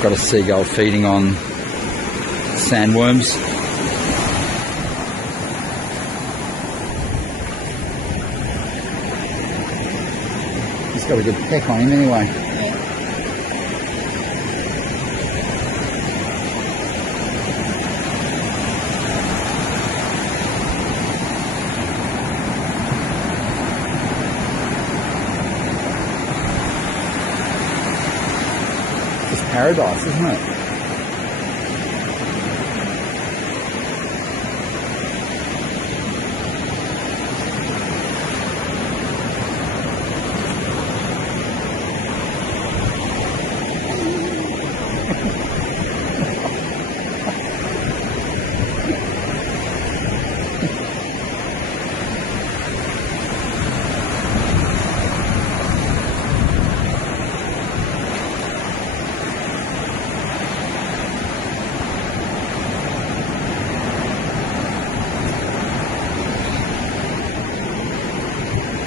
I've got a seagull feeding on sandworms. He's got a good peck on him anyway. It's paradise, isn't it?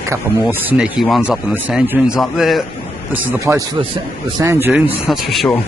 Couple more sneaky ones up in the sand dunes up there. This is the place for the sand dunes, that's for sure.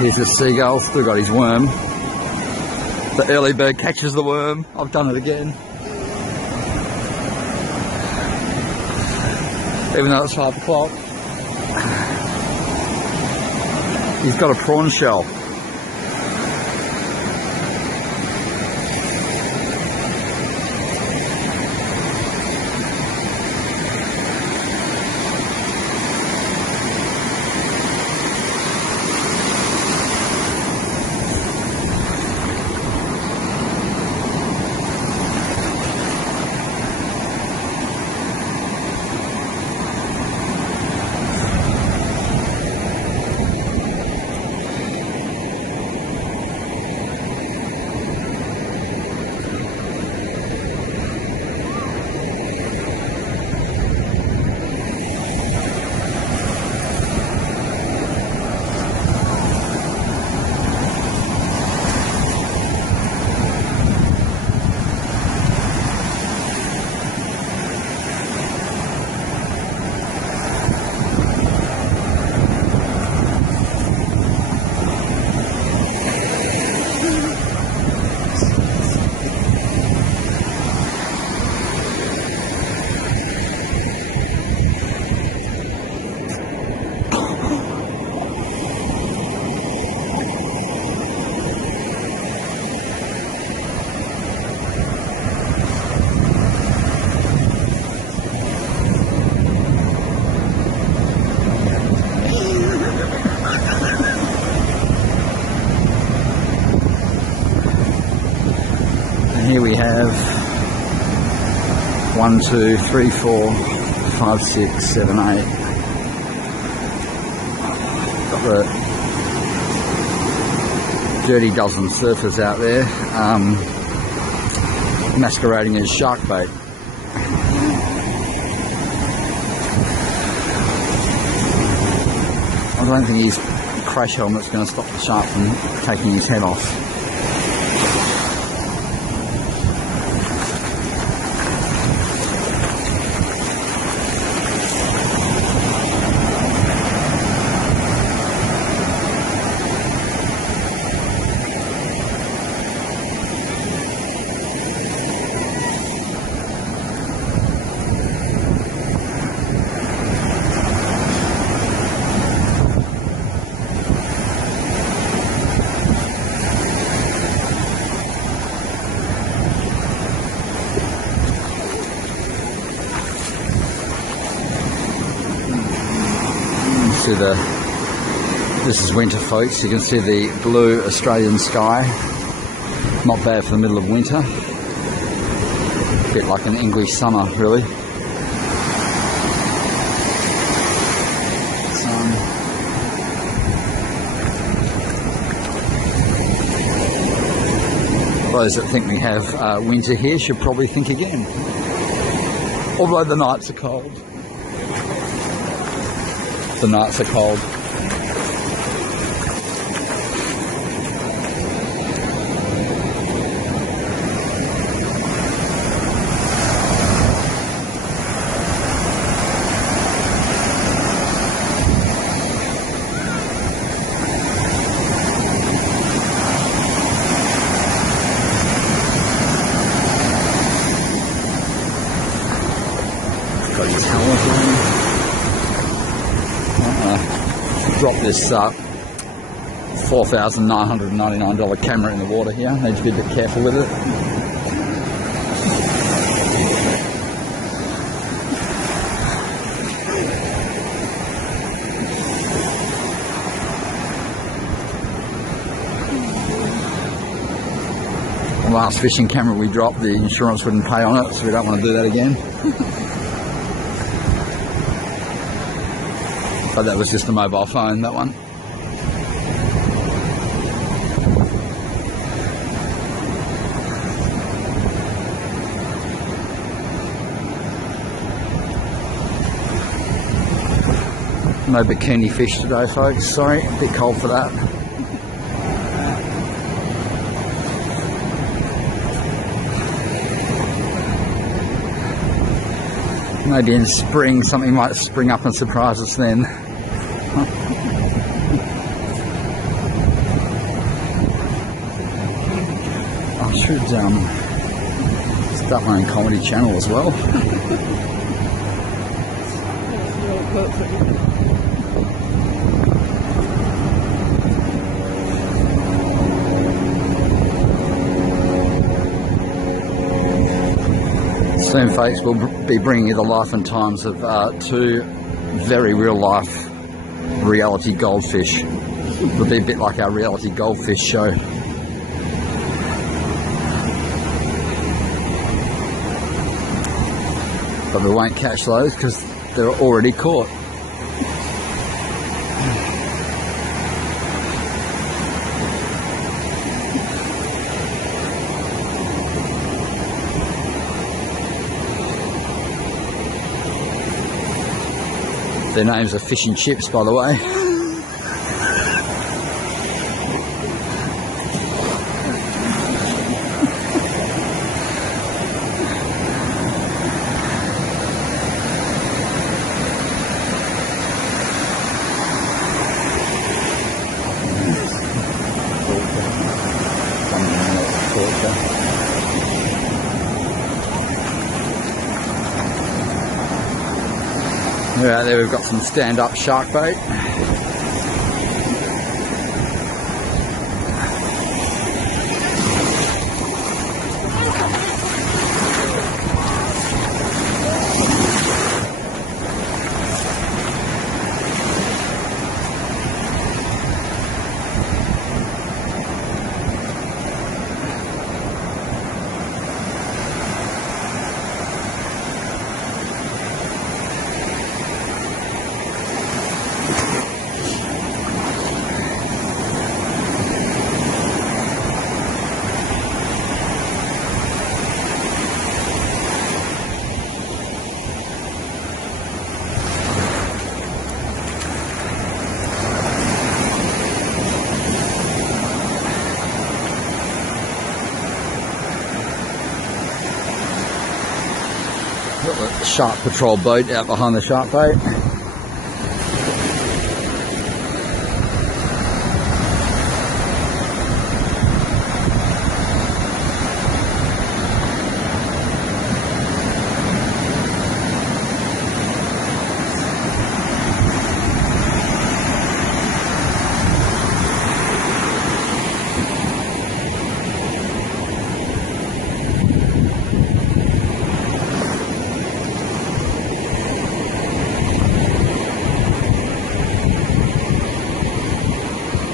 Here's the seagull, still got his worm. The early bird catches the worm. I've done it again. Even though it's 5 o'clock. He's got a prawn shell. Here we have 1, 2, 3, 4, 5, 6, 7, 8. Got the dirty dozen surfers out there masquerading as shark bait. I don't think his crash helmet's going to stop the shark from taking his head off. To the This is winter, folks. You can see the blue Australian sky. Not bad for the middle of winter. A bit like an English summer, really. Those that think we have winter here should probably think again. Although the nights are cold. The nights are cold. Got his helmet on. Drop this $4,999 camera in the water here. Need to be a bit careful with it. The last fishing camera we dropped, the insurance wouldn't pay on it, so we don't want to do that again. But that was just a mobile phone, that one. No bikini fish today, folks. Sorry, a bit cold for that. Maybe in spring something might spring up and surprise us then. I should start my own comedy channel as well. Soon, folks, we'll be bringing you the life and times of two very real-life reality goldfish. It'll be a bit like our reality goldfish show. But we won't catch those because they're already caught. Their names are Fish and Chips, by the way. Right there, we've got some stand-up shark bait. Got the shark patrol boat out behind the shark boat.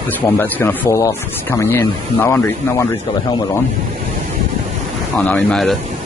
This wombat's going to fall off. It's coming in. No wonder he's got a helmet on. Oh no, he made it.